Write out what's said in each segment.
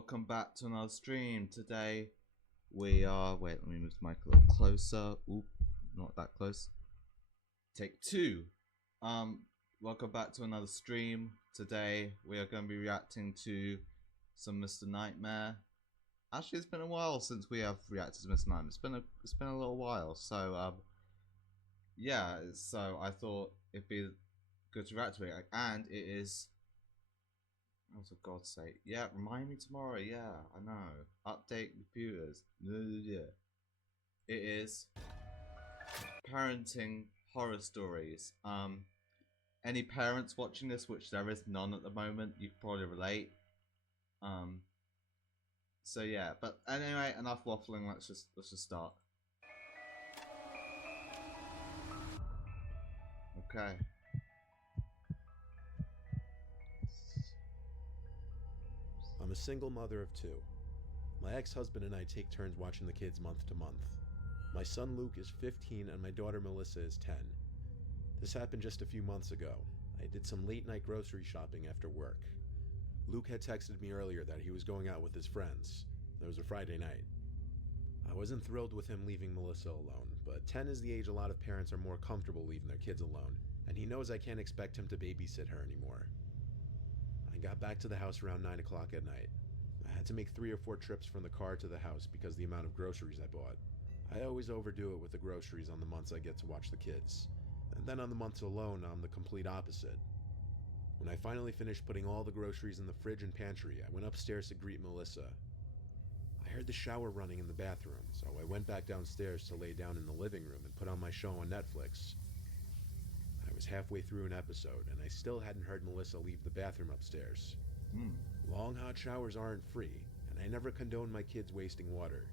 Welcome back to another stream. Today we are, wait, let me move the mic a little closer. Oop, not that close. Take two. Welcome back to another stream. Today we are going to be reacting to some Mr. Nightmare. Actually, it's been a while since we have reacted to Mr. Nightmare. It's been a little while. So yeah, so I thought it'd be good to react to it, and it is. Oh, for God's sake. Yeah, remind me tomorrow. Yeah, I know. Update computers. Yeah. It is parenting horror stories. Any parents watching this, which there is none at the moment, you can probably relate. So yeah, but anyway, enough waffling. Let's just start. Okay. I'm a single mother of two. My ex-husband and I take turns watching the kids month to month. My son Luke is 15 and my daughter Melissa is 10. This happened just a few months ago. I did some late night grocery shopping after work. Luke had texted me earlier that he was going out with his friends. It was a Friday night. I wasn't thrilled with him leaving Melissa alone, but 10 is the age a lot of parents are more comfortable leaving their kids alone, and he knows I can't expect him to babysit her anymore. I got back to the house around 9 o'clock at night. I had to make 3 or 4 trips from the car to the house because of the amount of groceries I bought. I always overdo it with the groceries on the months I get to watch the kids. And then on the months alone, I'm the complete opposite. When I finally finished putting all the groceries in the fridge and pantry, I went upstairs to greet Melissa. I heard the shower running in the bathroom, so I went back downstairs to lay down in the living room and put on my show on Netflix. I was halfway through an episode, and I still hadn't heard Melissa leave the bathroom upstairs. Long hot showers aren't free, and I never condone my kids wasting water.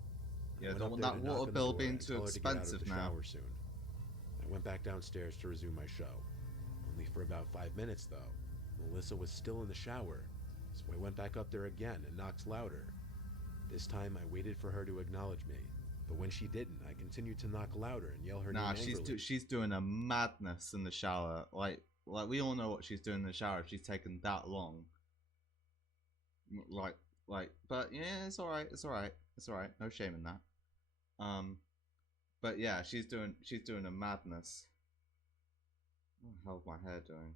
Yeah, don't want that water bill being too expensive now. Soon. I went back downstairs to resume my show. Only for about 5 minutes, though. Melissa was still in the shower, so I went back up there again and knocked louder. This time, I waited for her to acknowledge me, but when she didn't, I continued to knock louder and yell her name angrily. She's doing a madness in the shower. Like we all know what she's doing in the shower if she's taken that long. But yeah, it's alright. No shame in that. But yeah, she's doing a madness. What the hell's my hair doing?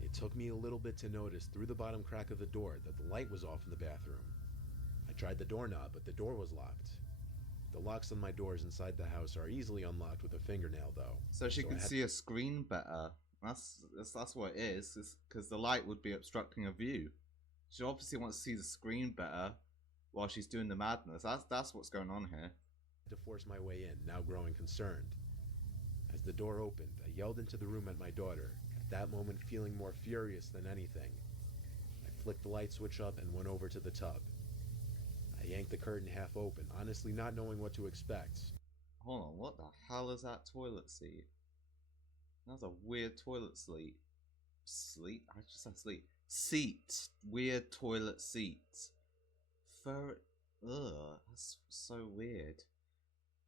It took me a little bit to notice through the bottom crack of the door that the light was off in the bathroom. I tried the doorknob, but the door was locked. The locks on my doors inside the house are easily unlocked with a fingernail, though. So she can see a screen better. That's what it is, because the light would be obstructing her view. She obviously wants to see the screen better while she's doing the madness. That's what's going on here. To force my way in, now growing concerned. As the door opened, I yelled into the room at my daughter, at that moment feeling more furious than anything. I flicked the light switch up and went over to the tub. I yanked the curtain half open, honestly not knowing what to expect. Hold on, what the hell is that toilet seat? That's a weird toilet seat. Sleep? I just said sleep. Seat. Weird toilet seat. That's so weird.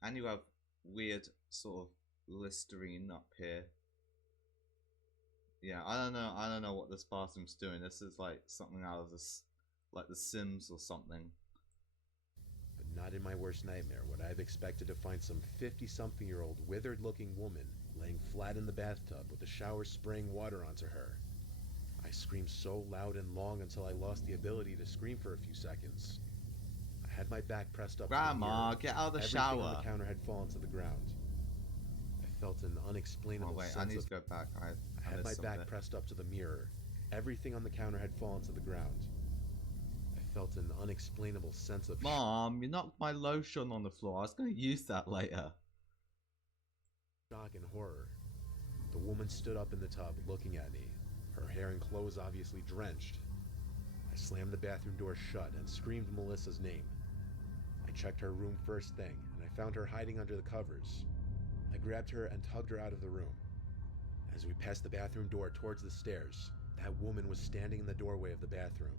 And you have weird sort of Listerine up here. Yeah, I don't know what this bathroom's doing. This is like something out of this, like The Sims or something. But not in my worst nightmare would I have expected to find some 50-something-year-old withered-looking woman laying flat in the bathtub with the shower spraying water onto her. I screamed so loud and long until I lost the ability to scream for a few seconds. I had my back pressed up to the mirror. Grandma, get out of the shower. Everything on the counter had fallen to the ground. I felt an unexplainable sense I need to go back. I had my back pressed up to the mirror. Everything on the counter had fallen to the ground. I felt an unexplainable sense of Mom, you knocked my lotion on the floor. I was going to use that later. Shock and horror. The woman stood up in the tub, looking at me, her hair and clothes obviously drenched. I slammed the bathroom door shut and screamed Melissa's name. I checked her room first thing, and I found her hiding under the covers. I grabbed her and tugged her out of the room. As we passed the bathroom door towards the stairs, that woman was standing in the doorway of the bathroom.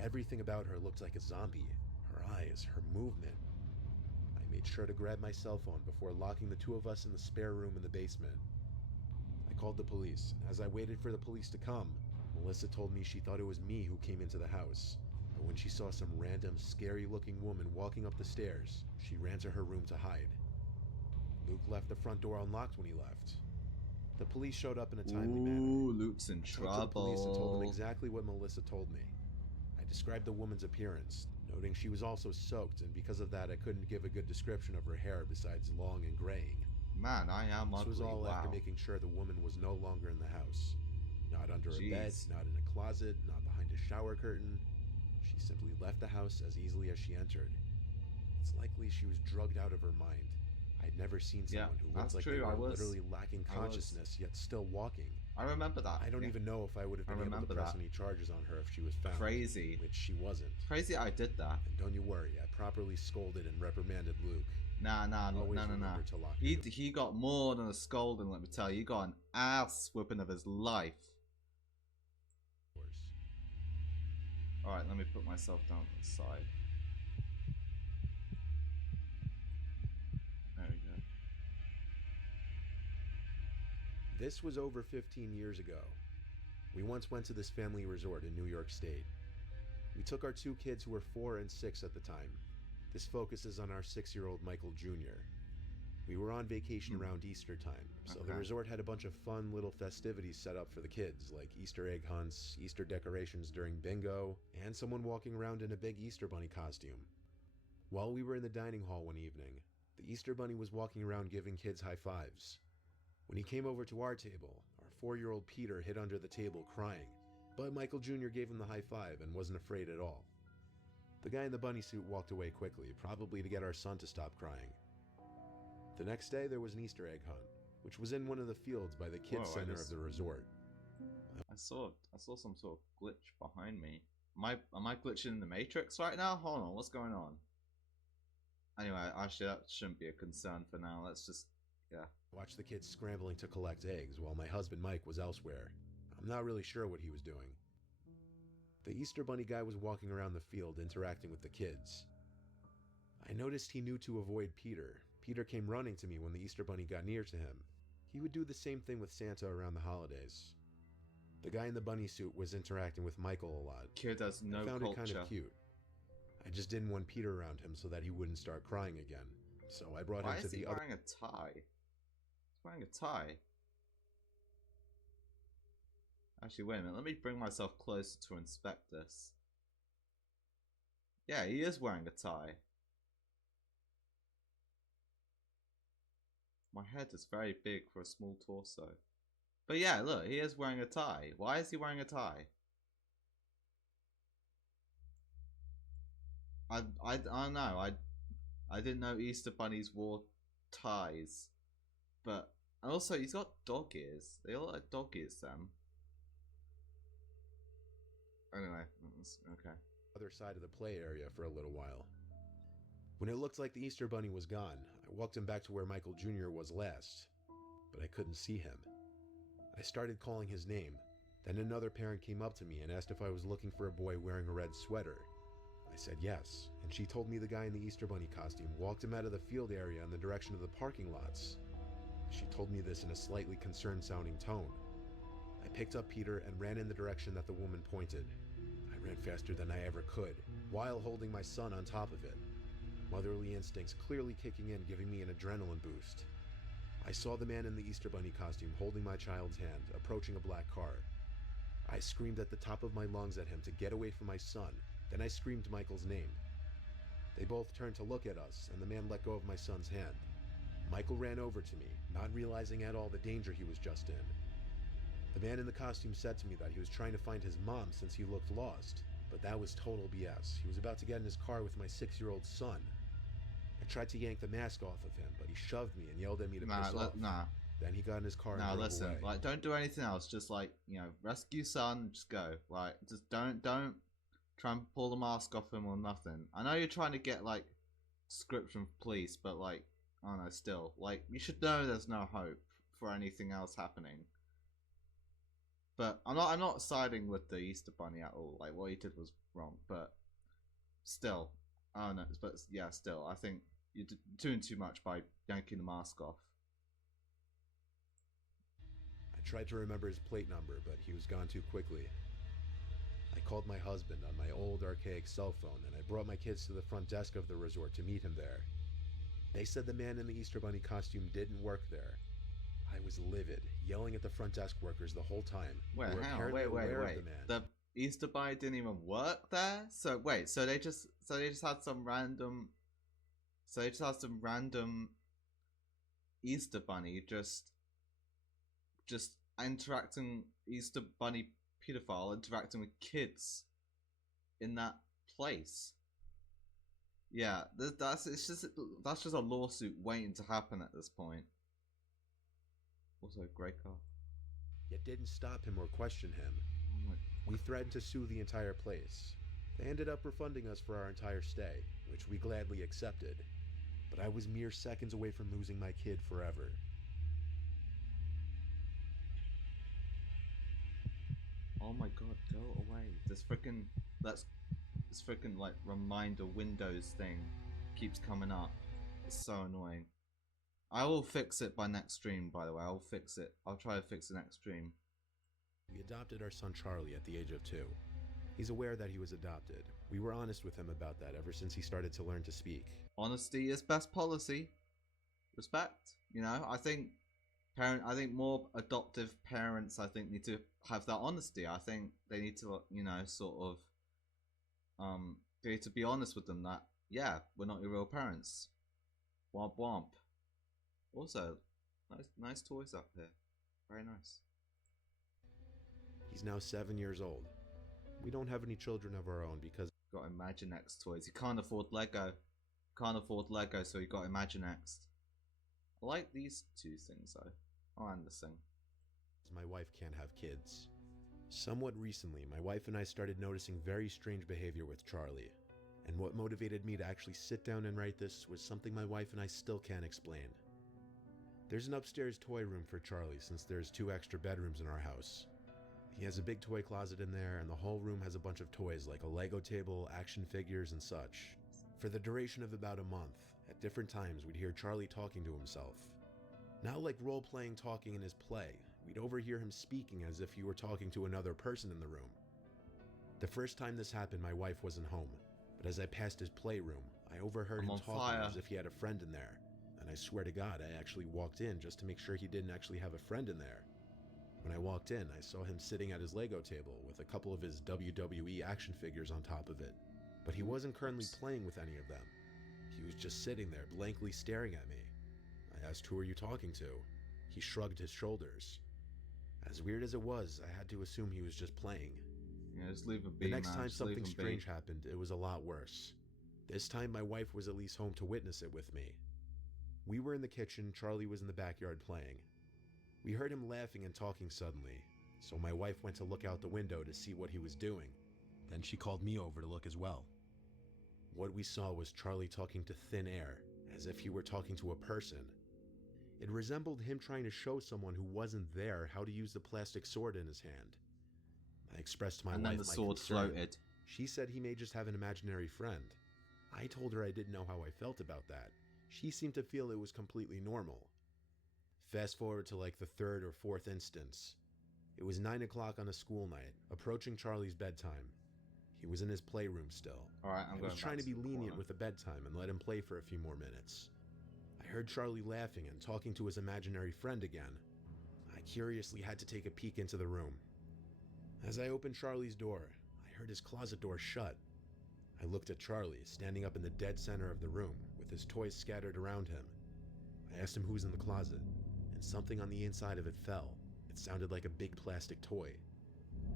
Everything about her looked like a zombie. Her eyes, her movement. I made sure to grab my cell phone before locking the two of us in the spare room in the basement. I called the police, and as I waited for the police to come, Melissa told me she thought it was me who came into the house, but when she saw some random, scary-looking woman walking up the stairs, she ran to her room to hide. Luke left the front door unlocked when he left. The police showed up in a timely manner. Ooh, Luke's in I trouble. talked to the police and told them exactly what Melissa told me. I described the woman's appearance, noting she was also soaked, and because of that I couldn't give a good description of her hair besides long and graying. Man, I am ugly. This was all wow. after making sure the woman was no longer in the house. Not under a bed, not in a closet, not behind a shower curtain. She simply left the house as easily as she entered. It's likely she was drugged out of her mind. I'd never seen someone who looked like they were literally lacking consciousness yet still walking. I remember that. I don't even know if I would have been able to press any charges on her if she was found. Crazy. Which she wasn't. Crazy I did that. And don't you worry, I properly scolded and reprimanded Luke. Nah. He got more than a scolding, let me tell you. He got an ass whipping of his life. Alright, let me put myself down to the side. There we go. This was over 15 years ago. We once went to this family resort in New York State. We took our 2 kids who were 4 and 6 at the time. This focuses on our 6-year-old Michael Jr. We were on vacation around Easter time, so the resort had a bunch of fun little festivities set up for the kids, like Easter egg hunts, Easter decorations during bingo, and someone walking around in a big Easter bunny costume. While we were in the dining hall one evening, the Easter bunny was walking around giving kids high fives. When he came over to our table, our 4-year-old Peter hid under the table crying, but Michael Jr. gave him the high five and wasn't afraid at all. The guy in the bunny suit walked away quickly, probably to get our son to stop crying. The next day there was an Easter egg hunt, which was in one of the fields by the kids center of the resort. I saw some sort of glitch behind me. Am I glitching in the Matrix right now? Hold on, what's going on? Anyway, actually that shouldn't be a concern for now. Let's just watch the kids scrambling to collect eggs while my husband Mike was elsewhere. I'm not really sure what he was doing. The Easter bunny guy was walking around the field interacting with the kids. I noticed he knew to avoid Peter. Peter came running to me when the Easter bunny got near to him. He would do the same thing with Santa around the holidays. The guy in the bunny suit was interacting with Michael a lot. Kid has no culture. I found it kind of cute. I just didn't want Peter around him so that he wouldn't start crying again. So I brought him to the other... Why is he wearing a tie? He's wearing a tie. Actually, wait a minute. Let me bring myself closer to inspect this. Yeah, he is wearing a tie. My head is very big for a small torso. But yeah, look, he is wearing a tie. Why is he wearing a tie? I don't know. I didn't know Easter bunnies wore ties. But also, he's got dog ears. They all look like dog ears, Sam. Anyway, okay. Other side of the play area for a little while. When it looked like the Easter bunny was gone, I walked him back to where Michael Jr. was last, but I couldn't see him. I started calling his name. Then another parent came up to me and asked if I was looking for a boy wearing a red sweater. I said yes, and she told me the guy in the Easter bunny costume walked him out of the field area in the direction of the parking lots. She told me this in a slightly concerned-sounding tone. I picked up Peter and ran in the direction that the woman pointed. I ran faster than I ever could, while holding my son on top of it. Motherly instincts clearly kicking in, giving me an adrenaline boost. I saw the man in the Easter bunny costume holding my child's hand, approaching a black car. I screamed at the top of my lungs at him to get away from my son. Then I screamed Michael's name. They both turned to look at us, and the man let go of my son's hand. Michael ran over to me, not realizing at all the danger he was just in. The man in the costume said to me that he was trying to find his mom since he looked lost, but that was total BS. He was about to get in his car with my 6-year-old son. I tried to yank the mask off of him, but he shoved me and yelled at me to piss off. Then he got in his car and drove away. Like, don't do anything else. Just, like, you know, rescue son, just go. Like, just don't try and pull the mask off him or nothing. I know you're trying to get, like, description from police, but, like, I don't know, still. Like, you should know there's no hope for anything else happening. But I'm not siding with the Easter bunny at all. Like, what he did was wrong, but still, I don't know. But yeah, still, I think you're doing too much by yanking the mask off. I tried to remember his plate number, but he was gone too quickly. called my husband on my old archaic cell phone, and I brought my kids to the front desk of the resort to meet him there. They said the man in the Easter Bunny costume didn't work there. I was livid, yelling at the front desk workers the whole time. Wait, who were hang on, apparently wait. aware of the man. The Easter Bunny didn't even work there? So wait, so they just had some random Easter Bunny just interacting, Easter Bunny pedophile interacting with kids in that place. Yeah, that's just a lawsuit waiting to happen at this point. Also, great car. Yet didn't stop him or question him. Oh my. We threatened to sue the entire place. They ended up refunding us for our entire stay, which we gladly accepted. But I was mere seconds away from losing my kid forever. Oh my god, go away. This freaking like reminder Windows thing keeps coming up. It's so annoying. I will fix it by next stream, by the way. I'll fix it. I'll try to fix the next stream. We adopted our son Charlie at the age of 2. He's aware that he was adopted. We were honest with him about that ever since he started to learn to speak. Honesty is best policy. Respect. You know, I think more adoptive parents, need to have that honesty. I think they need to, they need to be honest with them that, yeah, we're not your real parents. Womp womp. Also, nice toys up here. Very nice. He's now 7 years old. We don't have any children of our own because... Got Imaginext toys. He can't afford Lego. So he got Imaginext. I like these two things though. Oh, and this thing. My wife can't have kids. Somewhat recently, my wife and I started noticing very strange behavior with Charlie. And what motivated me to actually sit down and write this was something my wife and I still can't explain. There's an upstairs toy room for Charlie since there's 2 extra bedrooms in our house. He has a big toy closet in there, and the whole room has a bunch of toys like a Lego table, action figures, and such. For the duration of about a month, at different times we'd hear Charlie talking to himself. Not like role-playing talking in his play, we'd overhear him speaking as if he were talking to another person in the room. The first time this happened, my wife wasn't home, but as I passed his playroom, I overheard him talking as if he had a friend in there. And I swear to God, I actually walked in just to make sure he didn't actually have a friend in there. When I walked in, I saw him sitting at his Lego table with a couple of his WWE action figures on top of it. But he wasn't currently playing with any of them. He was just sitting there blankly staring at me. I asked, "Who are you talking to?" He shrugged his shoulders. As weird as it was, I had to assume he was just playing. Yeah, just leave him be, The next man. time Just leave something him strange be. happened, it was a lot worse. This time my wife was at least home to witness it with me. We were in the kitchen, Charlie was in the backyard playing. We heard him laughing and talking suddenly, so my wife went to look out the window to see what he was doing. Then she called me over to look as well. What we saw was Charlie talking to thin air, as if he were talking to a person. It resembled him trying to show someone who wasn't there how to use the plastic sword in his hand. I expressed to my wife my concern. And then the sword floated. She said he may just have an imaginary friend. I told her I didn't know how I felt about that. She seemed to feel it was completely normal. Fast forward to like the 3rd or 4th instance. It was 9 o'clock on a school night, approaching Charlie's bedtime. He was in his playroom still. Alright, I was trying to be lenient with the bedtime and let him play for a few more minutes. I heard Charlie laughing and talking to his imaginary friend again. I curiously had to take a peek into the room. As I opened Charlie's door, I heard his closet door shut. I looked at Charlie, standing up in the dead center of the room, with his toys scattered around him. I asked him who's in the closet, and something on the inside of it fell. It sounded like a big plastic toy.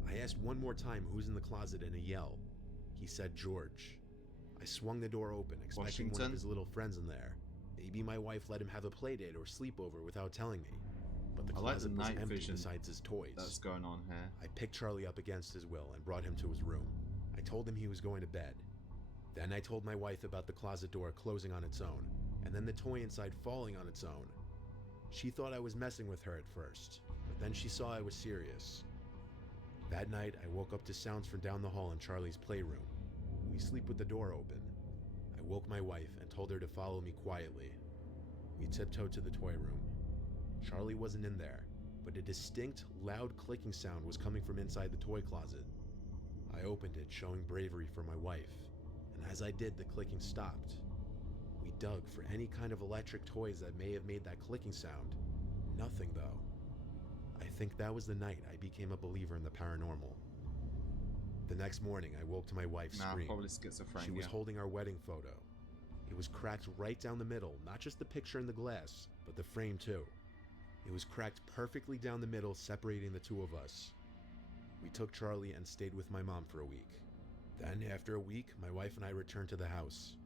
I asked one more time who's in the closet in a yell. He said George. I swung the door open, expecting one of his little friends in there. Maybe my wife let him have a playdate or sleepover without telling me. But the closet was empty besides his toys. That's going on here. I picked Charlie up against his will and brought him to his room. I told him he was going to bed. Then I told my wife about the closet door closing on its own, and then the toy inside falling on its own. She thought I was messing with her at first, but then she saw I was serious. That night, I woke up to sounds from down the hall in Charlie's playroom. We sleep with the door open. I woke my wife and told her to follow me quietly. We tiptoed to the toy room. Charlie wasn't in there, but a distinct, loud clicking sound was coming from inside the toy closet. I opened it, showing bravery for my wife, and as I did, the clicking stopped. We dug for any kind of electric toys that may have made that clicking sound. Nothing, though. I think that was the night I became a believer in the paranormal. The next morning, I woke to my wife's scream. Probably schizophrenia. She was holding our wedding photo. It was cracked right down the middle, not just the picture in the glass, but the frame too. It was cracked perfectly down the middle, separating the two of us. We took Charlie and stayed with my mom for a week. Then, after a week, my wife and I returned to the house.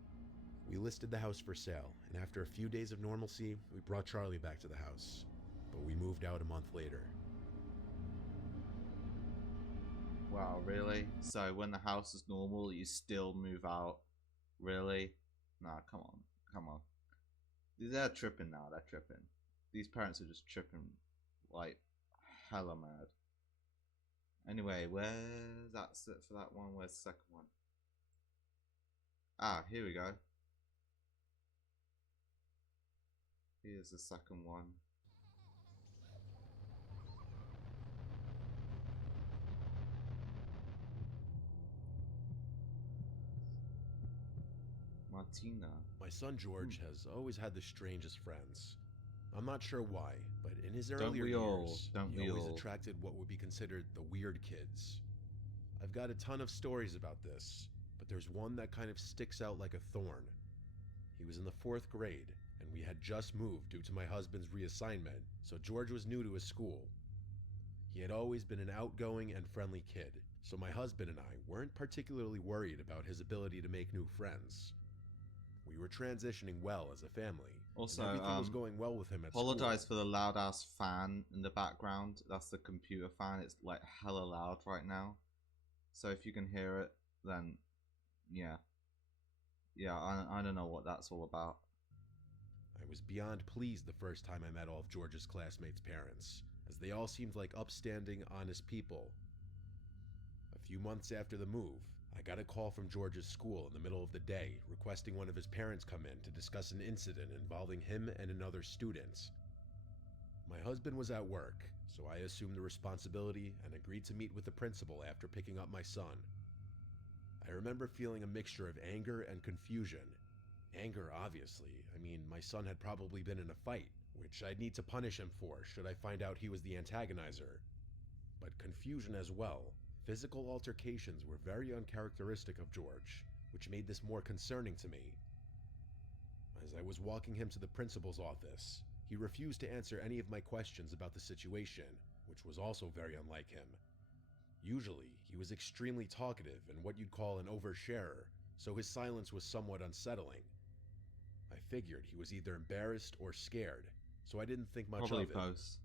We listed the house for sale, and after a few days of normalcy, we brought Charlie back to the house. But we moved out a month later. Wow, really? So when the house is normal, you still move out? Really? Nah, come on. Come on. They're tripping now, they're tripping. These parents are just tripping like hella mad. Anyway, where's that's it for that one? Where's the second one? Ah, here we go. Here's the second one. Martina. My son George has always had the strangest friends. I'm not sure why, but in his earlier years, he always attracted what would be considered the weird kids. I've got a ton of stories about this, but there's one that kind of sticks out like a thorn. He was in the 4th grade, and we had just moved due to my husband's reassignment, so George was new to his school. He had always been an outgoing and friendly kid, so my husband and I weren't particularly worried about his ability to make new friends. We were transitioning well as a family. Also, everything was going well with him at school. Apologize for the loud ass fan in the background. That's the computer fan. It's like hella loud right now. So if you can hear it, then yeah. I don't know what that's all about. I was beyond pleased the first time I met all of George's classmates' parents, as they all seemed like upstanding, honest people. A few months after the move, I got a call from George's school in the middle of the day requesting one of his parents come in to discuss an incident involving him and another student. My husband was at work, so I assumed the responsibility and agreed to meet with the principal after picking up my son. I remember feeling a mixture of anger and confusion. Anger, obviously. I mean, my son had probably been in a fight, which I'd need to punish him for should I find out he was the antagonizer. But confusion as well. Physical altercations were very uncharacteristic of George, which made this more concerning to me. As I was walking him to the principal's office, he refused to answer any of my questions about the situation, which was also very unlike him. Usually, he was extremely talkative and what you'd call an oversharer, so his silence was somewhat unsettling. I figured he was either embarrassed or scared, so I didn't think much of it. Both.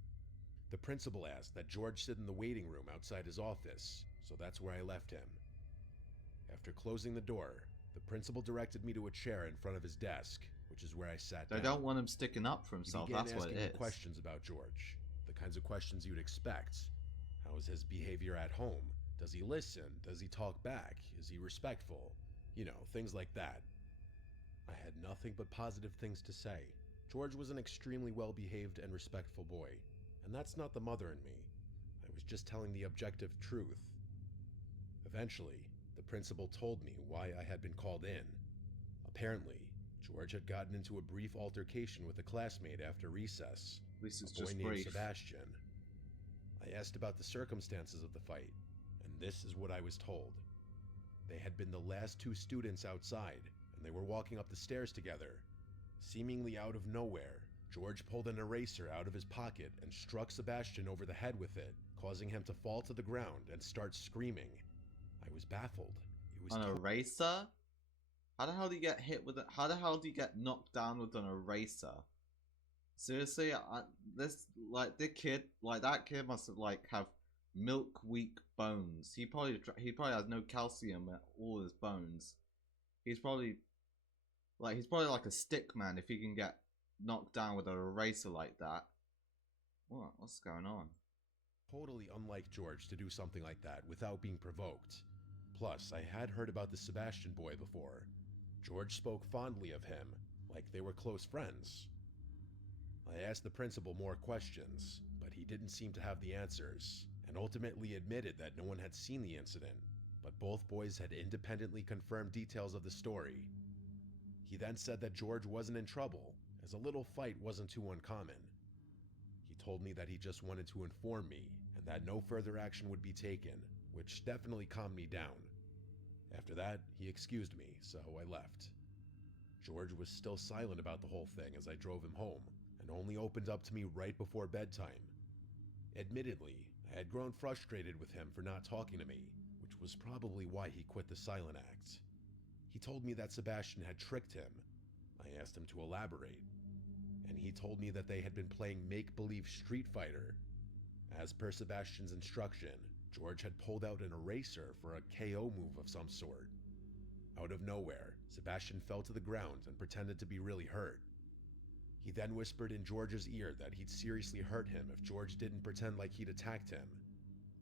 The principal asked that George sit in the waiting room outside his office, so that's where I left him. After closing the door, the principal directed me to a chair in front of his desk, which is where I sat down. They don't want him sticking up for himself, He that's began what it asking me is. questions about George, the kinds of questions you'd expect. How is his behavior at home? Does he listen? Does he talk back? Is he respectful? You know, things like that. I had nothing but positive things to say. George was an extremely well-behaved and respectful boy, and that's not the mother in me. I was just telling the objective truth. Eventually, the principal told me why I had been called in. Apparently, George had gotten into a brief altercation with a classmate after recess, At least it's a boy just named brief. Sebastian. I asked about the circumstances of the fight, and this is what I was told. They had been the last 2 students outside, and they were walking up the stairs together. Seemingly out of nowhere, George pulled an eraser out of his pocket and struck Sebastian over the head with it, causing him to fall to the ground and start screaming. I was baffled. It was An eraser? How the hell do you get hit with it? How the hell do you get knocked down with an eraser? Seriously, that kid must have milk weak bones. He probably has no calcium at all his bones. He's probably like a stick man if he can get knocked down with an eraser like that. What's going on? Totally unlike George to do something like that without being provoked. Plus, I had heard about the Sebastian boy before. George spoke fondly of him, like they were close friends. I asked the principal more questions, but he didn't seem to have the answers, and ultimately admitted that no one had seen the incident. but both boys had independently confirmed details of the story. He then said that George wasn't in trouble, as a little fight wasn't too uncommon. He told me that he just wanted to inform me, and that no further action would be taken, which definitely calmed me down. After that, he excused me, so I left. George was still silent about the whole thing as I drove him home, and only opened up to me right before bedtime. Admittedly, I had grown frustrated with him for not talking to me, which was probably why he quit the silent act. He told me that Sebastian had tricked him. I asked him to elaborate, and he told me that they had been playing make-believe Street Fighter. As per Sebastian's instruction, George had pulled out an eraser for a KO move of some sort. Out of nowhere, Sebastian fell to the ground and pretended to be really hurt. He then whispered in George's ear that he'd seriously hurt him if George didn't pretend like he'd attacked him.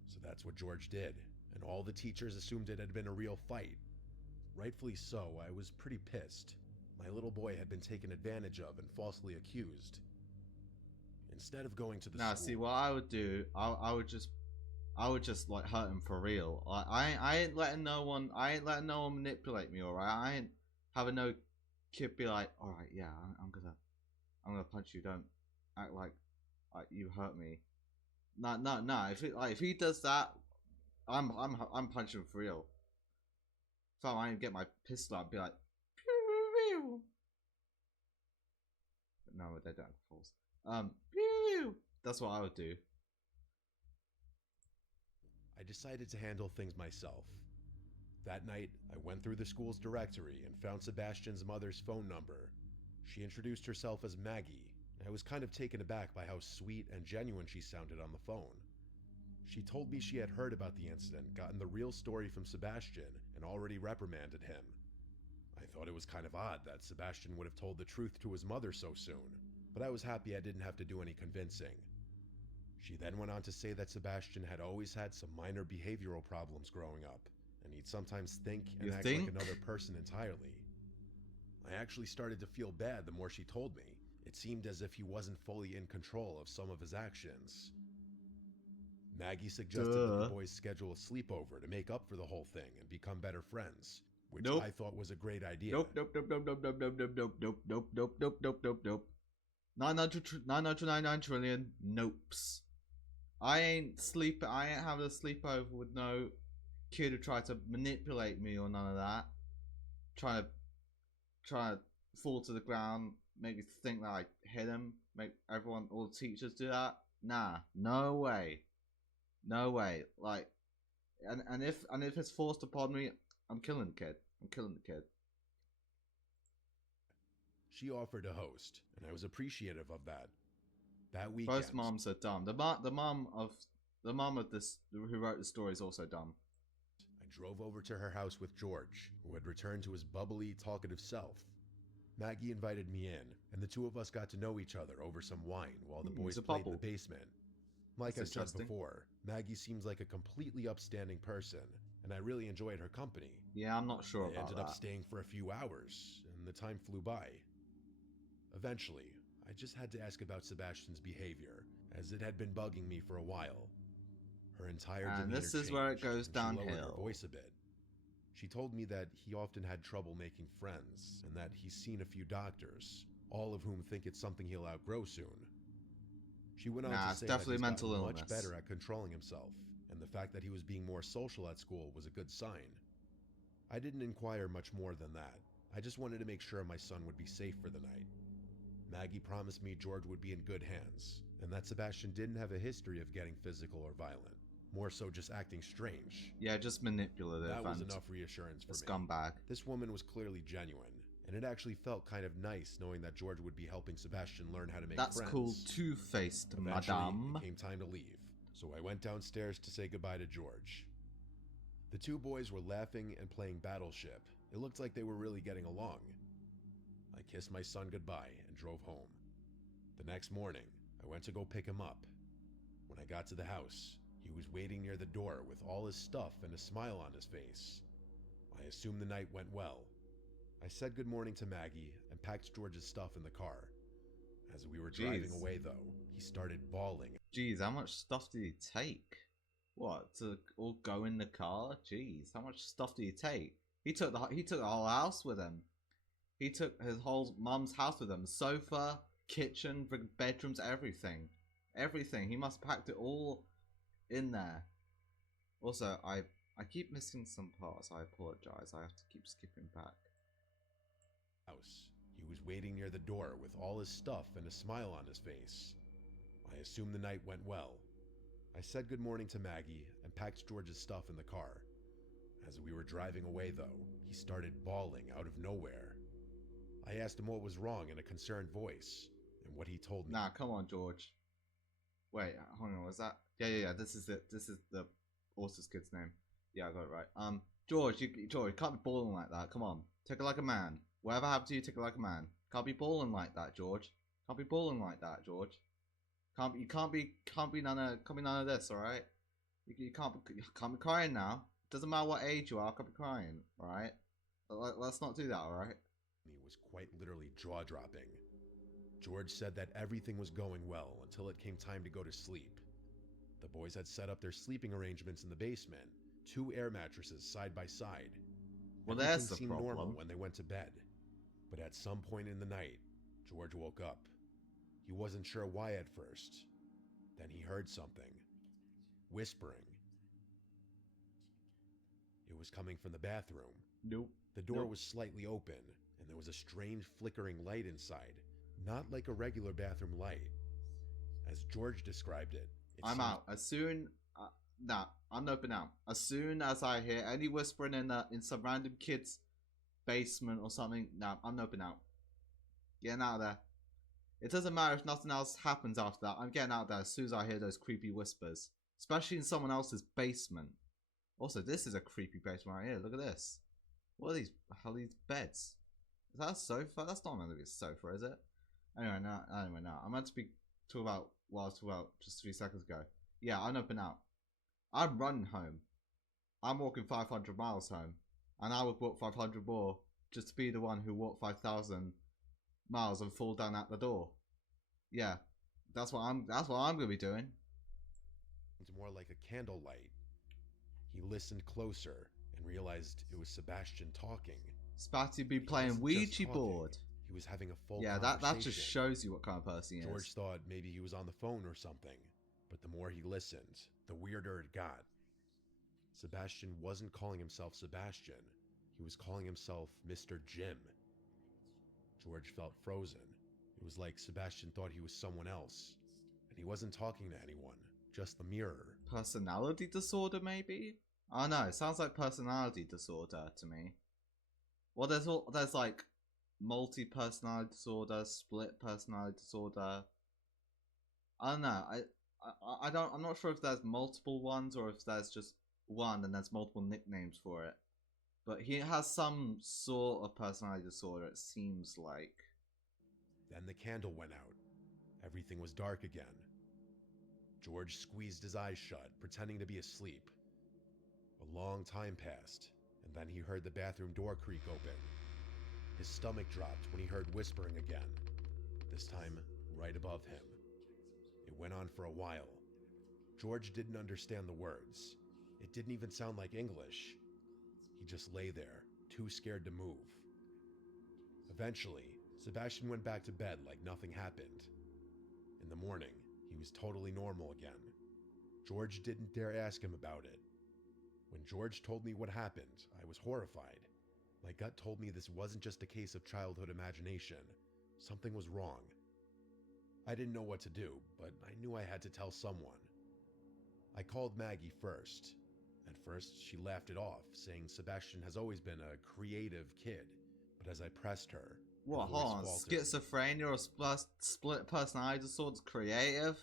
So that's what George did, and all the teachers assumed it had been a real fight. Rightfully so, I was pretty pissed. My little boy had been taken advantage of and falsely accused. Instead of going to the Now, school... see, what I would do, I would just like hurt him for real. I ain't letting no one manipulate me. All right, I ain't having no kid be like, all right, yeah, I'm gonna punch you. Don't act like you hurt me. No. If he does that, I'm punching him for real. So I ain't get my pistol out and be like, pew, pew. No, they don't have balls. Pew. That's what I would do. I decided to handle things myself. That night, I went through the school's directory and found Sebastian's mother's phone number. She introduced herself as Maggie, and I was kind of taken aback by how sweet and genuine she sounded on the phone. She told me she had heard about the incident, gotten the real story from Sebastian, and already reprimanded him. I thought it was kind of odd that Sebastian would have told the truth to his mother so soon, but I was happy I didn't have to do any convincing. She then went on to say that Sebastian had always had some minor behavioral problems growing up, and he'd sometimes think and act like another person entirely. I actually started to feel bad the more she told me. It seemed as if he wasn't fully in control of some of his actions. Maggie suggested that the boys schedule a sleepover to make up for the whole thing and become better friends, which I thought was a great idea. Nope. 999 trillion nopes. I ain't having a sleepover with no kid who tried to manipulate me or none of that. Trying to fall to the ground, make me think that I hit him, make all the teachers do that. Nah, no way. Like, and if it's forced upon me, I'm killing the kid. She offered to host, and I was appreciative of that. That weekend, both moms are dumb. The mom of this who wrote the story is also dumb. I drove over to her house with George, who had returned to his bubbly, talkative self. Maggie invited me in, and the two of us got to know each other over some wine while the boys played in the basement. Like I said before, Maggie seems like a completely upstanding person, and I really enjoyed her company. Yeah, I'm not sure about that. I ended up staying for a few hours, and the time flew by. Eventually, I just had to ask about Sebastian's behavior, as it had been bugging me for a while. Her entire demeanor and this is where it goes downhill. She lowered her voice a bit. She told me that he often had trouble making friends, and that he's seen a few doctors, all of whom think it's something he'll outgrow soon. She went on to say that he's gotten much better at controlling himself, and the fact that he was being more social at school was a good sign. I didn't inquire much more than that. I just wanted to make sure my son would be safe for the night. Maggie promised me George would be in good hands, and that Sebastian didn't have a history of getting physical or violent. More so just acting strange. Yeah, just manipulative. That was enough reassurance for me. Scumbag. This woman was clearly genuine, and it actually felt kind of nice knowing that George would be helping Sebastian learn how to make friends. That's called two-faced, madame. It came time to leave, so I went downstairs to say goodbye to George. The two boys were laughing and playing Battleship. It looked like they were really getting along. I kissed my son goodbye and drove home. The next morning, I went to go pick him up. When I got to the house, he was waiting near the door with all his stuff and a smile on his face. I assumed the night went well. I said good morning to Maggie and packed George's stuff in the car. As we were driving away, though, he started bawling. Jeez, how much stuff did he take? What, to all go in the car? Jeez, how much stuff do you take? He took the whole house with him. He took his whole mum's house with him. Sofa, kitchen, bedrooms, everything. Everything. He must have packed it all in there. Also, I keep missing some parts. I apologize. I have to keep skipping back. House. He was waiting near the door with all his stuff and a smile on his face. I assumed the night went well. I said good morning to Maggie and packed George's stuff in the car. As we were driving away, though, he started bawling out of nowhere. I asked him what was wrong in a concerned voice, and what he told me. Nah, come on, George. Wait, hold on, was that? Yeah. This is it. This is the Orsus kid's name. Yeah, I got it right. George, George, can't be balling like that. Come on, take it like a man. Whatever happened to you, take it like a man. Can't be balling like that, George. Can't be balling like that, George. Can't be none of this, all right? You can't be crying now. Doesn't matter what age you are, can't be crying, all right? Let's not do that, all right? He was quite literally jaw-dropping. George said that everything was going well until it came time to go to sleep. The boys had set up their sleeping arrangements in the basement, 2 air mattresses side by side. Well, Everything that's the seemed problem. normal when they went to bed. But at some point in the night, George woke up. He wasn't sure why at first. Then he heard something. Whispering. It was coming from the bathroom. Nope. The door Nope. was slightly open, and there was a strange flickering light inside. Not like a regular bathroom light. As George described it, I'm seemed out. As soon, nah, I'm open out. As soon as I hear any whispering in some random kid's basement or something, nah, I'm open out. Getting out of there. It doesn't matter if nothing else happens after that. I'm getting out of there as soon as I hear those creepy whispers, especially in someone else's basement. Also, this is a creepy basement right here. Look at this. What are these? How are these beds? Is that a sofa? That's not meant to be a sofa, is it? Anyway, no. I'm meant to be talking about what I was talking about just 3 seconds ago. Yeah, I'm open out. I'm running home. I'm walking 500 miles home, and I would walk 500 more just to be the one who walked 5,000 miles and fall down at the door. Yeah, that's what I'm gonna be doing. more like a candlelight. He listened closer and realized it was Sebastian talking. Spatty be He playing wasn't just Ouija talking, board. He was having a full Yeah, conversation. that just shows you what kind of person he George is. thought maybe he was on the phone or something, but the more he listened, the weirder it got. Sebastian wasn't calling himself Sebastian. He was calling himself Mr. Jim. George felt frozen. It was like Sebastian thought he was someone else, and he wasn't talking to anyone, just the mirror. Personality disorder, maybe? I don't know. It sounds like personality disorder to me. Well, there's like multi-personality disorder, split personality disorder. I don't know. I'm not sure if there's multiple ones or if there's just one and there's multiple nicknames for it. But he has some sort of personality disorder, it seems like. Then the candle went out. Everything was dark again. George squeezed his eyes shut, pretending to be asleep. A long time passed, and then he heard the bathroom door creak open. His stomach dropped when he heard whispering again, this time right above him. It went on for a while. George didn't understand the words. It didn't even sound like English. He just lay there, too scared to move. Eventually, Sebastian went back to bed like nothing happened. In the morning, he was totally normal again. George didn't dare ask him about it. When George told me what happened, I was horrified. My gut told me this wasn't just a case of childhood imagination. Something was wrong. I didn't know what to do, but I knew I had to tell someone. I called Maggie first. At first, she laughed it off, saying Sebastian has always been a creative kid. But as I pressed her, What? her voice Hold on. faltered. Schizophrenia or split personality disorder creative?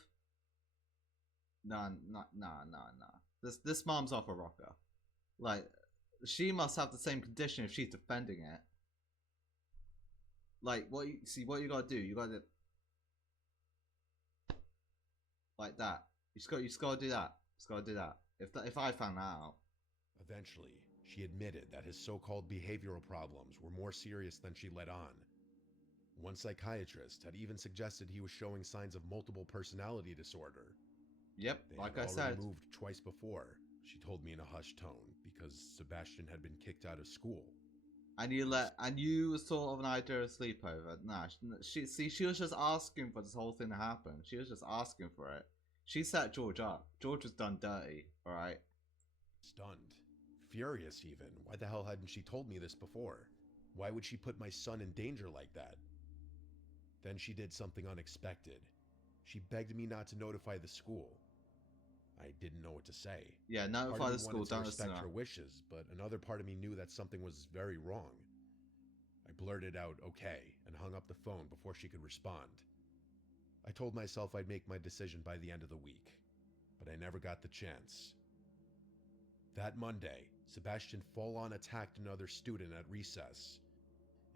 No. This mom's off a rocker. Like, she must have the same condition if she's defending it. Like, what you gotta do? You gotta like that. You just gotta do that. Just gotta do that. If I found that out. Eventually, she admitted that his so-called behavioral problems were more serious than she let on. One psychiatrist had even suggested he was showing signs of multiple personality disorder. Yep, They like had I already said. moved twice before, she told me in a hushed tone, because Sebastian had been kicked out of school. And you sort of an idea of sleepover. Nah, she was just asking for this whole thing to happen. She was just asking for it. She set George up. George was done dirty, alright? Stunned. Furious, even. Why the hell hadn't she told me this before? Why would she put my son in danger like that? Then she did something unexpected. She begged me not to notify the school. I didn't know what to say. Yeah, Part of notify me the school, wanted to don't listen to respect her. her wishes, but another part of me knew that something was very wrong. I blurted out, okay, and hung up the phone before she could respond. I told myself I'd make my decision by the end of the week, but I never got the chance. That Monday, Sebastian full-on attacked another student at recess.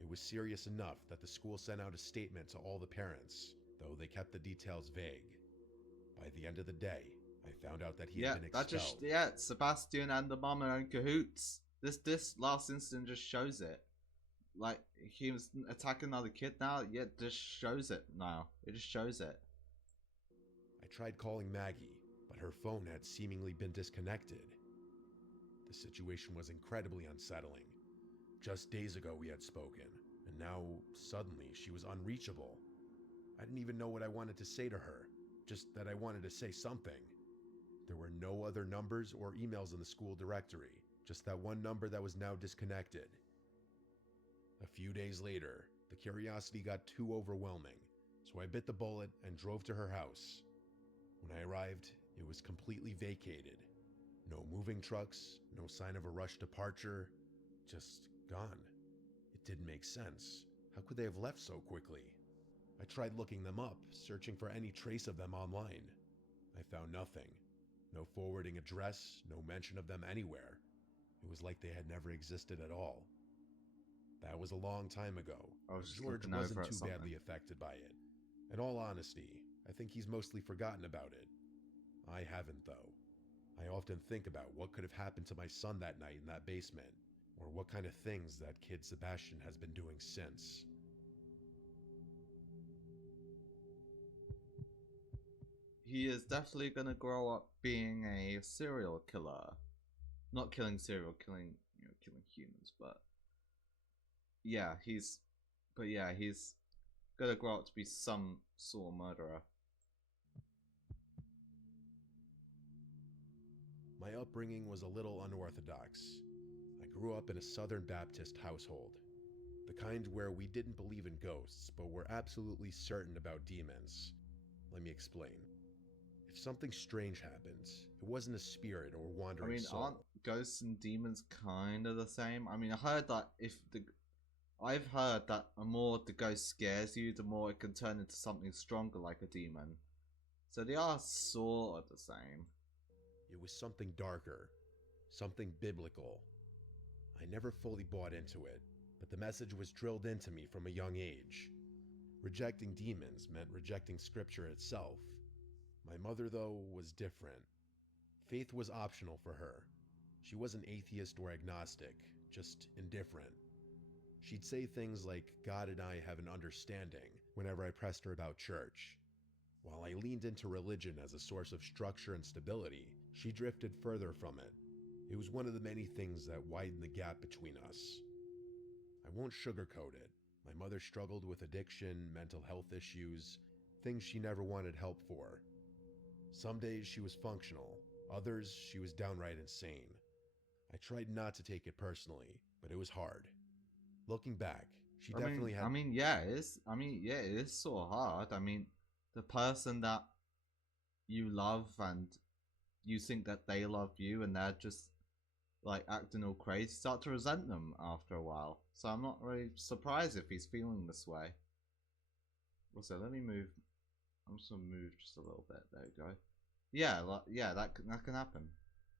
It was serious enough that the school sent out a statement to all the parents, though they kept the details vague. By the end of the day, I found out that he had Yeah, been that just expelled. Sebastian and the mom are in cahoots. This last incident just shows it. Like he was attacking another kid now. Yeah, just shows it now. It just shows it. I tried calling Maggie, but her phone had seemingly been disconnected. The situation was incredibly unsettling. Just days ago we had spoken, and now suddenly she was unreachable. I didn't even know what I wanted to say to her, just that I wanted to say something. There were no other numbers or emails in the school directory, just that one number that was now disconnected. A few days later, the curiosity got too overwhelming, so I bit the bullet and drove to her house. When I arrived, it was completely vacated. No moving trucks, no sign of a rushed departure, just gone. It didn't make sense. How could they have left so quickly? I tried looking them up, searching for any trace of them online. I found nothing. No forwarding address, no mention of them anywhere. It was like they had never existed at all. That was a long time ago, I was and just George looking over wasn't at too something. badly affected by it. In all honesty, I think he's mostly forgotten about it. I haven't, though. I often think about what could have happened to my son that night in that basement, or what kind of things that kid Sebastian has been doing since. He is definitely gonna grow up being a serial killer. Not killing serial, killing humans, but yeah, he's gonna grow up to be some sort of murderer. My upbringing was a little unorthodox. I grew up in a Southern Baptist household, the kind where we didn't believe in ghosts, but were absolutely certain about demons. Let me explain. If something strange happens, it wasn't a spirit or I wandering mean, aren't soul. ghosts and demons kind of the same? I mean, I've heard that the more the ghost scares you, the more it can turn into something stronger like a demon. So they are sort of the same. It was something darker, something biblical. I never fully bought into it, but the message was drilled into me from a young age. Rejecting demons meant rejecting scripture itself. My mother, though, was different. Faith was optional for her. She wasn't atheist or agnostic, just indifferent. She'd say things like, God and I have an understanding, whenever I pressed her about church. While I leaned into religion as a source of structure and stability, she drifted further from it. It was one of the many things that widened the gap between us. I won't sugarcoat it. My mother struggled with addiction, mental health issues, things she never wanted help for. Some days she was functional, others she was downright insane. I tried not to take it personally, but it was hard. Looking back, she definitely had. Yeah, it is so hard. I mean, the person that you love and you think that they love you and they're just like acting all crazy, start to resent them after a while. So I'm not really surprised if he's feeling this way. Also, let me move. I'm just gonna move just a little bit. There we go. Yeah, that can happen.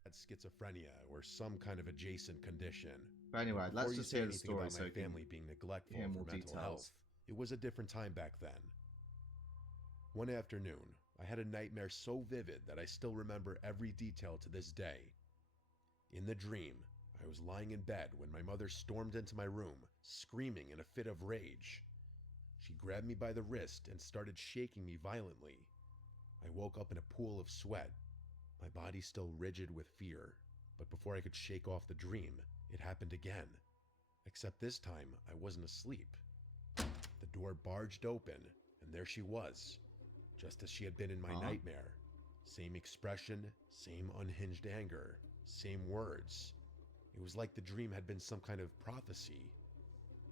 Had schizophrenia or some kind of adjacent condition. But But anyway, before let's you just say hear the anything story about so my you can family being neglectful hear for more mental details. health, it was a different time back then. One afternoon, I had a nightmare so vivid that I still remember every detail to this day. In the dream, I was lying in bed when my mother stormed into my room, screaming in a fit of rage. She grabbed me by the wrist and started shaking me violently. I woke up in a pool of sweat, my body still rigid with fear. But before I could shake off the dream, it happened again. Except this time, I wasn't asleep. The door barged open, and there she was, just as she had been in my nightmare. Same expression, same unhinged anger, same words. It was like the dream had been some kind of prophecy.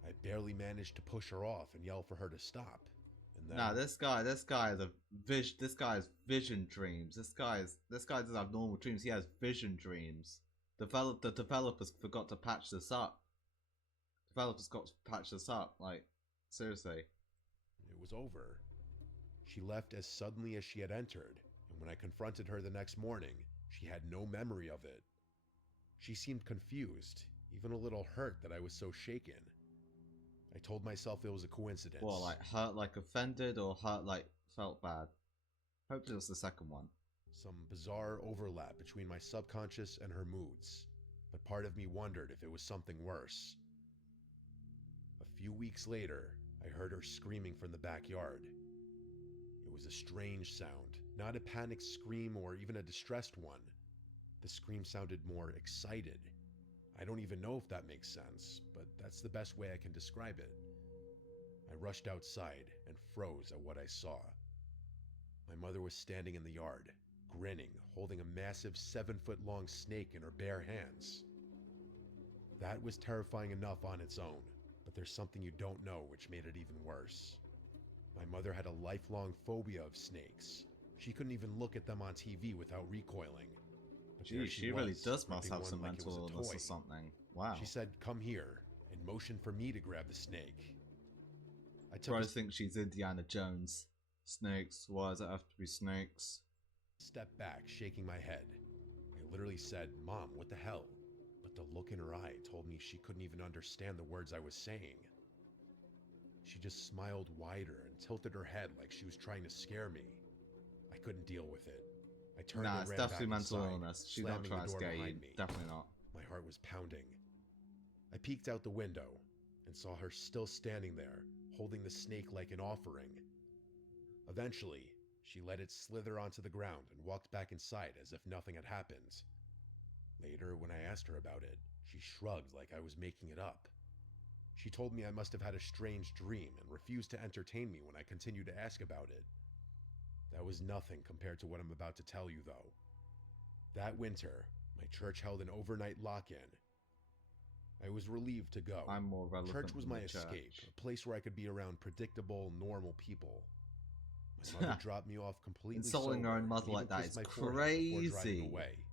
I barely managed to push her off and yell for her to stop. And then, Nah, this guy is this guy has vision dreams. This guy doesn't have normal dreams. He has vision dreams. The developers forgot to patch this up. Developers got to patch this up. Like, seriously. it was over. She left as suddenly as she had entered, and when I confronted her the next morning, she had no memory of it. She seemed confused, even a little hurt that I was so shaken. I told myself it was a coincidence. Well, like hurt like offended or hurt like felt bad? Hopefully it was the second one. Some bizarre overlap between my subconscious and her moods, but part of me wondered if it was something worse. A few weeks later, I heard her screaming from the backyard. It was a strange sound, not a panicked scream or even a distressed one. The scream sounded more excited. I don't even know if that makes sense, but that's the best way I can describe it. I rushed outside and froze at what I saw. My mother was standing in the yard, grinning, holding a massive 7-foot-long snake in her bare hands. That was terrifying enough on its own, but there's something you don't know which made it even worse. My mother had a lifelong phobia of snakes. She couldn't even look at them on TV without recoiling. But Gee, she really does must have some mental illness or something. Wow. She said, "Come here," and motioned for me to grab the snake. I think she's Indiana Jones. Snakes. Why does it have to be snakes? Stepped back, shaking my head. I literally said, "Mom, what the hell?" But the look in her eye told me she couldn't even understand the words I was saying. She just smiled wider and tilted her head like she was trying to scare me. I couldn't deal with it. I turned and it's ran definitely back mental inside, illness. She's not slamming trying the to door scare you. behind me. Definitely not. My heart was pounding. I peeked out the window and saw her still standing there, holding the snake like an offering. Eventually, she let it slither onto the ground and walked back inside as if nothing had happened. Later, when I asked her about it, she shrugged like I was making it up. She told me I must have had a strange dream and refused to entertain me when I continued to ask about it. That was nothing compared to what I'm about to tell you, though. That winter, my church held an overnight lock-in. I was relieved to go. I'm more relevant. Church was my than escape, church. a place where I could be around predictable, normal people. My mother dropped me off completely Insulting sober, her own and mother even like that kissed is my forehead before crazy. driving away.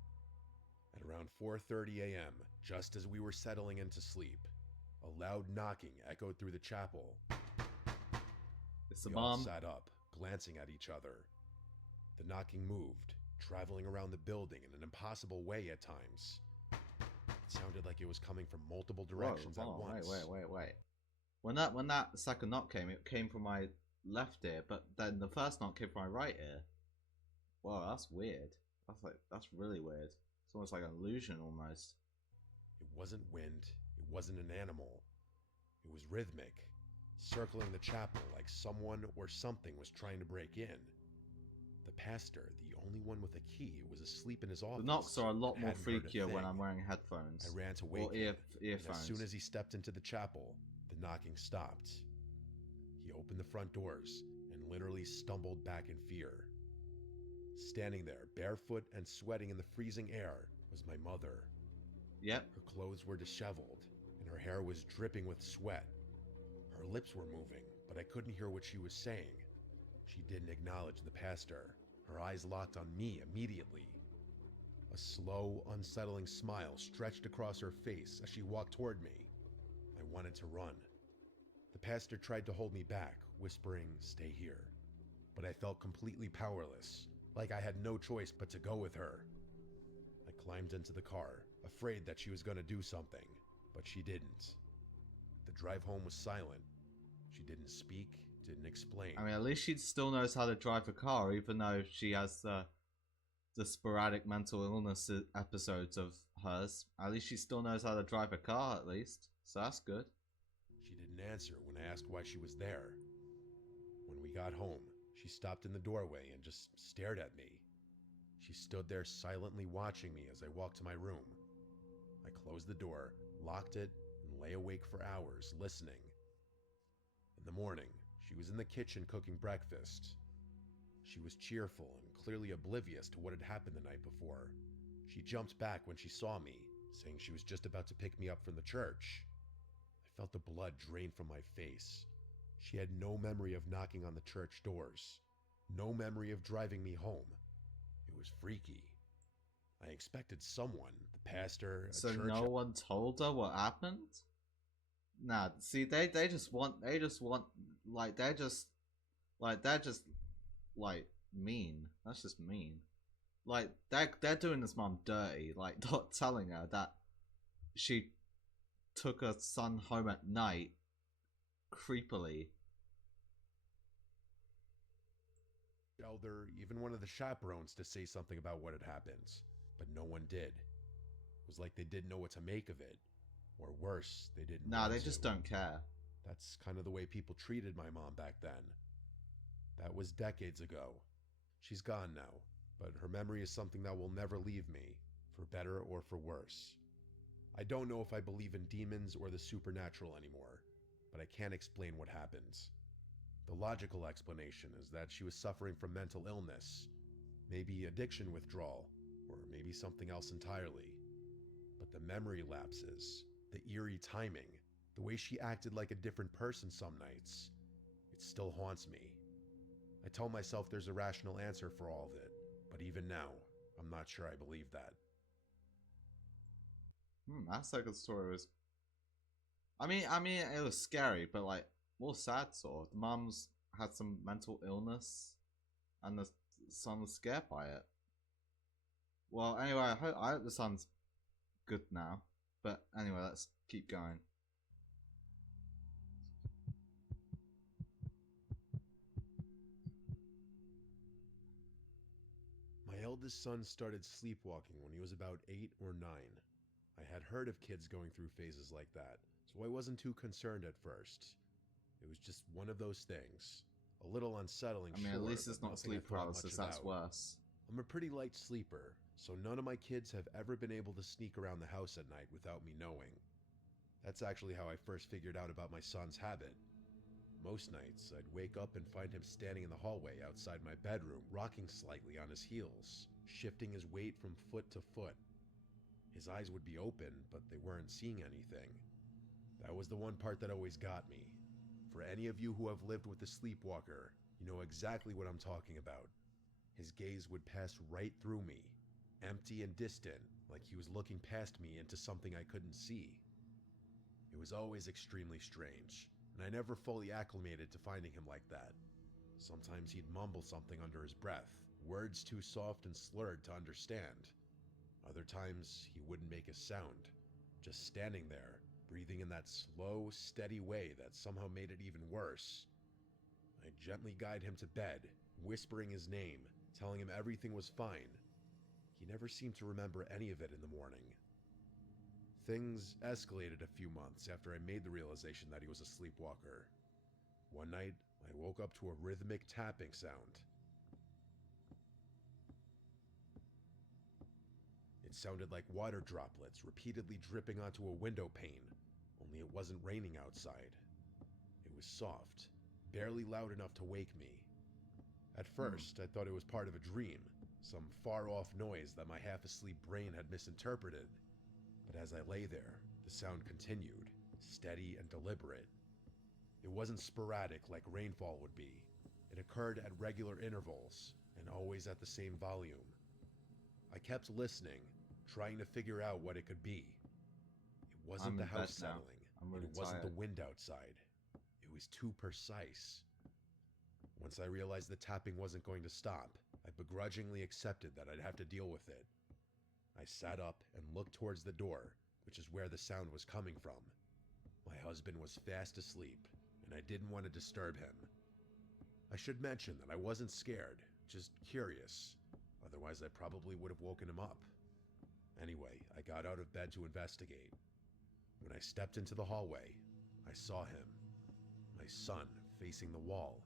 At around 4:30 a.m., just as we were settling into sleep, a loud knocking echoed through the chapel. It's the We all mom. sat up, glancing at each other. The knocking moved, traveling around the building in an impossible way at times. It sounded like it was coming from multiple directions at once. Wait. When that second knock came, it came from my left ear, but then the first knock came from my right ear. Wow, that's weird. That's really weird. It's almost like an illusion, almost. It wasn't wind. It wasn't an animal. It was rhythmic, circling the chapel like someone or something was trying to break in. The pastor, the only one with a key, was asleep in his office. The knocks are a lot more hadn't heard a freakier when thing. I'm wearing headphones. I ran to wake or him, earphones. and as soon as he stepped into the chapel, the knocking stopped. He opened the front doors and literally stumbled back in fear. Standing there, barefoot and sweating in the freezing air, was my mother. Yep. Her clothes were disheveled, and her hair was dripping with sweat. Her lips were moving, but I couldn't hear what she was saying. She didn't acknowledge the pastor. Her eyes locked on me immediately. A slow, unsettling smile stretched across her face as she walked toward me. I wanted to run. The pastor tried to hold me back, whispering, "Stay here." But I felt completely powerless, like I had no choice but to go with her. I climbed into the car, afraid that she was going to do something, but she didn't. The drive home was silent. She didn't speak, didn't explain. I mean, at least she still knows how to drive a car, even though she has the sporadic mental illness episodes of hers. At least she still knows how to drive a car, at least. So that's good. She didn't answer when I asked why she was there. When we got home, she She stopped in the doorway and just stared at me. She stood there silently watching me as I walked to my room. I closed the door, locked it, and lay awake for hours, listening. In the morning, she was in the kitchen cooking breakfast. She was cheerful and clearly oblivious to what had happened the night before. She jumped back when she saw me, saying she was just about to pick me up from the church. I felt the blood drain from my face. She had no memory of knocking on the church doors, no memory of driving me home. It was freaky. I expected someone, the pastor, a So church... no one told her what happened? Nah, see, they're just mean. That's just mean. Like, they're doing this mom dirty, like, not telling her that she took her son home at night, creepily. elder, even one of the chaperones, to say something about what had happened, but no one did. It was like they didn't know what to make of it, or worse, they didn't Nah, want they to. just don't care. That's kind of the way people treated my mom back then. That was decades ago. She's gone now, but her memory is something that will never leave me, for better or for worse. I don't know if I believe in demons or the supernatural anymore, but I can't explain what happens. The logical explanation is that she was suffering from mental illness, maybe addiction withdrawal, or maybe something else entirely. But the memory lapses, the eerie timing, the way she acted like a different person some nights, it still haunts me. I tell myself there's a rational answer for all of it, but even now, I'm not sure I believe that. That second story was... I mean, it was scary, but, like, more sad, sort of. The mum's had some mental illness, and the son was scared by it. Well, anyway, I hope the son's good now. But anyway, let's keep going. My eldest son started sleepwalking when he was about 8 or 9. I had heard of kids going through phases like that, so I wasn't too concerned at first. It was just one of those things. A little unsettling, I mean, sure, at least it's but not nothing I sleep thought paralysis, much that's about. worse. I'm a pretty light sleeper, so none of my kids have ever been able to sneak around the house at night without me knowing. That's actually how I first figured out about my son's habit. Most nights, I'd wake up and find him standing in the hallway outside my bedroom, rocking slightly on his heels, shifting his weight from foot to foot. His eyes would be open, but they weren't seeing anything. That was the one part that always got me. For any of you who have lived with a sleepwalker, you know exactly what I'm talking about. His gaze would pass right through me, empty and distant, like he was looking past me into something I couldn't see. It was always extremely strange, and I never fully acclimated to finding him like that. Sometimes he'd mumble something under his breath, words too soft and slurred to understand. Other times, he wouldn't make a sound, just standing there, breathing in that slow, steady way that somehow made it even worse. I'd gently guide him to bed, whispering his name, telling him everything was fine. He never seemed to remember any of it in the morning. Things escalated a few months after I made the realization that he was a sleepwalker. One night, I woke up to a rhythmic tapping sound. It sounded like water droplets repeatedly dripping onto a window pane, only it wasn't raining outside. It was soft, barely loud enough to wake me. At first, I thought it was part of a dream, some far-off noise that my half-asleep brain had misinterpreted. But as I lay there, the sound continued, steady and deliberate. It wasn't sporadic like rainfall would be. It occurred at regular intervals, and always at the same volume. I kept listening, trying to figure out what it could be. It wasn't the house settling, and it wasn't the wind outside. It was too precise. Once I realized the tapping wasn't going to stop, I begrudgingly accepted that I'd have to deal with it. I sat up and looked towards the door, which is where the sound was coming from. My husband was fast asleep, and I didn't want to disturb him. I should mention that I wasn't scared, just curious. Otherwise, I probably would have woken him up. Anyway, I got out of bed to investigate. When I stepped into the hallway, I saw him. My son, facing the wall.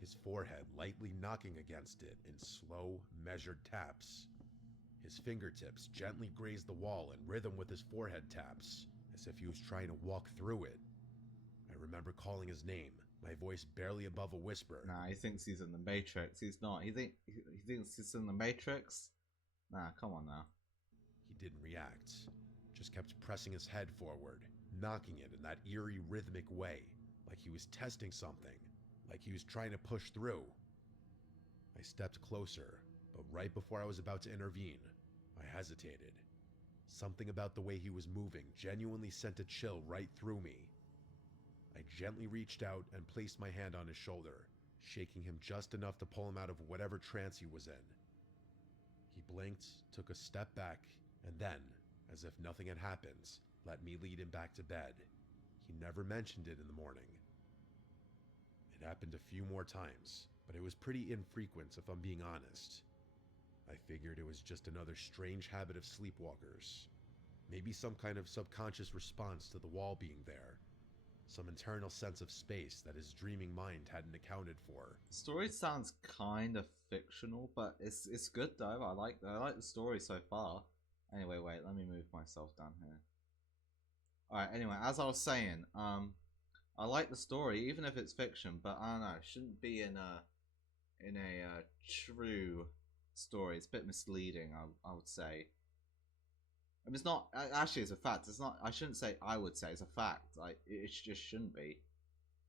his forehead lightly knocking against it in slow, measured taps. His fingertips gently grazed the wall in rhythm with his forehead taps, as if he was trying to walk through it. I remember calling his name, my voice barely above a whisper. Nah, he thinks he's in the Matrix. He's not. He thinks he's in the Matrix? Nah, come on now. He didn't react, just kept pressing his head forward, knocking it in that eerie rhythmic way, like he was testing something, like he was trying to push through. I stepped closer, but right before I was about to intervene, I hesitated. Something about the way he was moving genuinely sent a chill right through me. I gently reached out and placed my hand on his shoulder, shaking him just enough to pull him out of whatever trance he was in. He blinked, took a step back, and then, as if nothing had happened, let me lead him back to bed. He never mentioned it in the morning. It happened a few more times, but it was pretty infrequent if I'm being honest. I figured it was just another strange habit of sleepwalkers. Maybe some kind of subconscious response to the wall being there. Some internal sense of space that his dreaming mind hadn't accounted for. The story sounds kind of fictional, but it's good though. I like the story so far. Anyway, wait, let me move myself down here. Alright, anyway, as I was saying, I like the story, even if it's fiction, but I don't know, it shouldn't be in a true story. It's a bit misleading, I would say. I mean, it's not actually. It's a fact. It's not. I shouldn't say. I would say it's a fact. Like it just shouldn't be.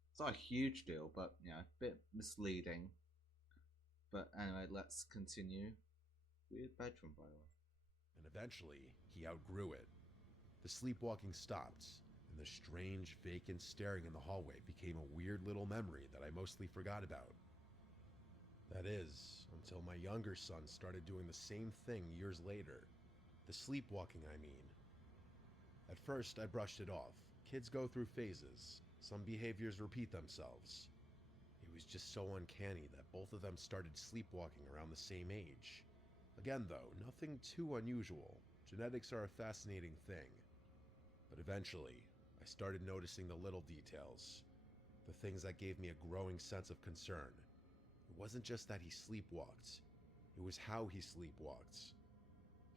It's not a huge deal, but you know, a bit misleading. But anyway, let's continue. Weird bedroom, by the way. And eventually, he outgrew it. The sleepwalking stopped, and the strange, vacant staring in the hallway became a weird little memory that I mostly forgot about. That is, until my younger son started doing the same thing years later. The sleepwalking, I mean. At first, I brushed it off. Kids go through phases. Some behaviors repeat themselves. It was just so uncanny that both of them started sleepwalking around the same age. Again, though, nothing too unusual. Genetics are a fascinating thing. But eventually, I started noticing the little details. The things that gave me a growing sense of concern. It wasn't just that he sleepwalked. It was how he sleepwalked.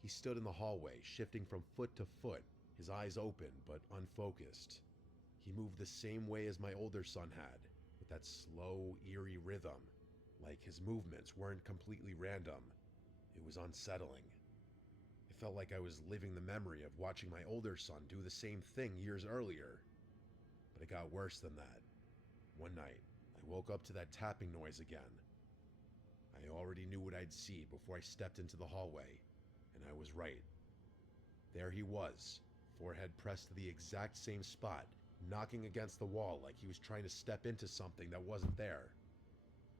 He stood in the hallway, shifting from foot to foot, his eyes open but unfocused. He moved the same way as my older son had, with that slow, eerie rhythm, like his movements weren't completely random. It was unsettling. It felt like I was living the memory of watching my older son do the same thing years earlier. But it got worse than that. One night, I woke up to that tapping noise again. I already knew what I'd see before I stepped into the hallway. And I was right. There he was, forehead pressed to the exact same spot, knocking against the wall like he was trying to step into something that wasn't there.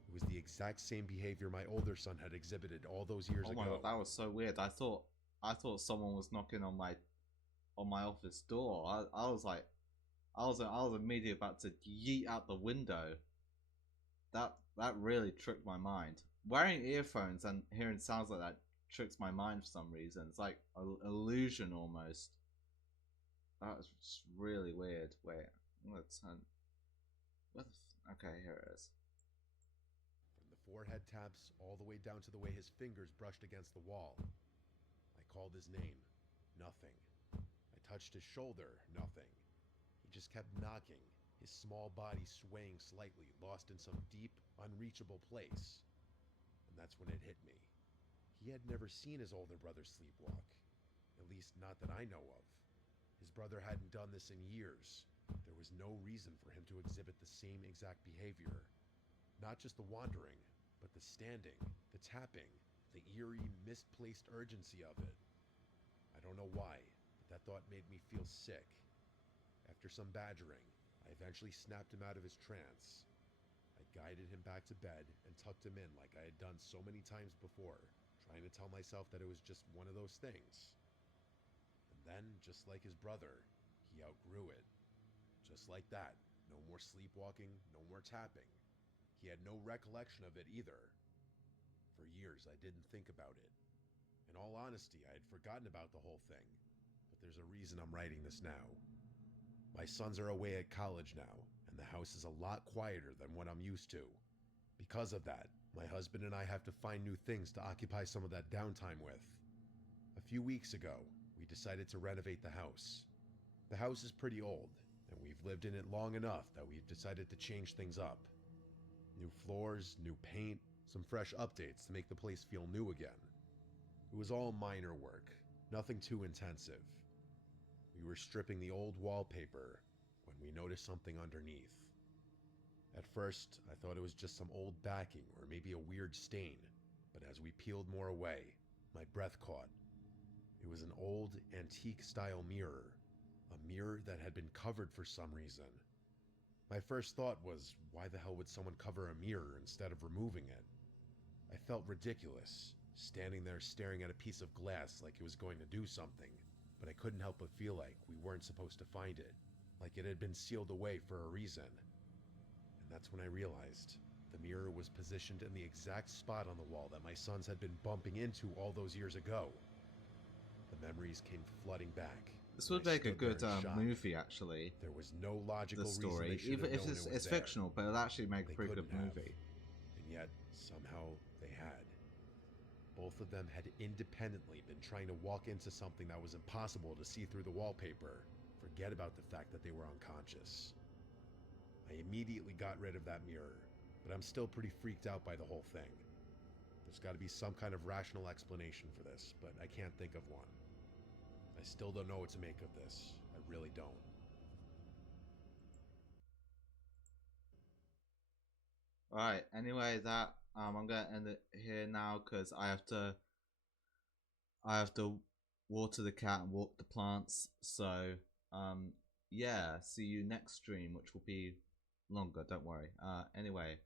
It was the exact same behavior my older son had exhibited all those years ago. Oh my god, that was so weird. I thought someone was knocking on my office door. I was like, I was immediately about to yeet out the window. That really tricked my mind. Wearing earphones and hearing sounds like that tricks my mind for some reason. It's like an illusion almost. That was just really weird. Wait, I'm gonna turn. Okay, here it is. From the forehead taps all the way down to the way his fingers brushed against the wall. I called his name. Nothing. I touched his shoulder. Nothing. He just kept knocking, his small body swaying slightly, lost in some deep, unreachable place. And that's when it hit me. He had never seen his older brother sleepwalk. At least not that I know of. His brother hadn't done this in years. There was no reason for him to exhibit the same exact behavior. Not just the wandering, but the standing, the tapping, the eerie, misplaced urgency of it. I don't know why, but that thought made me feel sick. After some badgering, I eventually snapped him out of his trance. I guided him back to bed and tucked him in like I had done so many times before, trying to tell myself that it was just one of those things. And then, just like his brother, he outgrew it. Just like that, no more sleepwalking, no more tapping. He had no recollection of it either. For years, I didn't think about it. In all honesty, I had forgotten about the whole thing. But there's a reason I'm writing this now. My sons are away at college now, and the house is a lot quieter than what I'm used to. Because of that, my husband and I have to find new things to occupy some of that downtime with. A few weeks ago, we decided to renovate the house. The house is pretty old, and we've lived in it long enough that we've decided to change things up. New floors, new paint, some fresh updates to make the place feel new again. It was all minor work, nothing too intensive. We were stripping the old wallpaper when we noticed something underneath. At first, I thought it was just some old backing or maybe a weird stain, but as we peeled more away, my breath caught. It was an old, antique-style mirror, a mirror that had been covered for some reason. My first thought was, why the hell would someone cover a mirror instead of removing it? I felt ridiculous, standing there staring at a piece of glass like it was going to do something, but I couldn't help but feel like we weren't supposed to find it, like it had been sealed away for a reason. And that's when I realized the mirror was positioned in the exact spot on the wall that my sons had been bumping into all those years ago. The memories came flooding back. This would make a good movie, actually. There was no logical the story, reason they should even have if known it's fictional, but it'll actually make a pretty good movie. And yet, somehow, they had. Both of them had independently been trying to walk into something that was impossible to see through the wallpaper. Forget about the fact that they were unconscious. I immediately got rid of that mirror, but I'm still pretty freaked out by the whole thing. There's got to be some kind of rational explanation for this, but I can't think of one. I still don't know what to make of this. I really don't. Alright, anyway, that I'm gonna end it here now because I have to water the cat and water the plants. So yeah, see you next stream, which will be longer, don't worry. Anyway,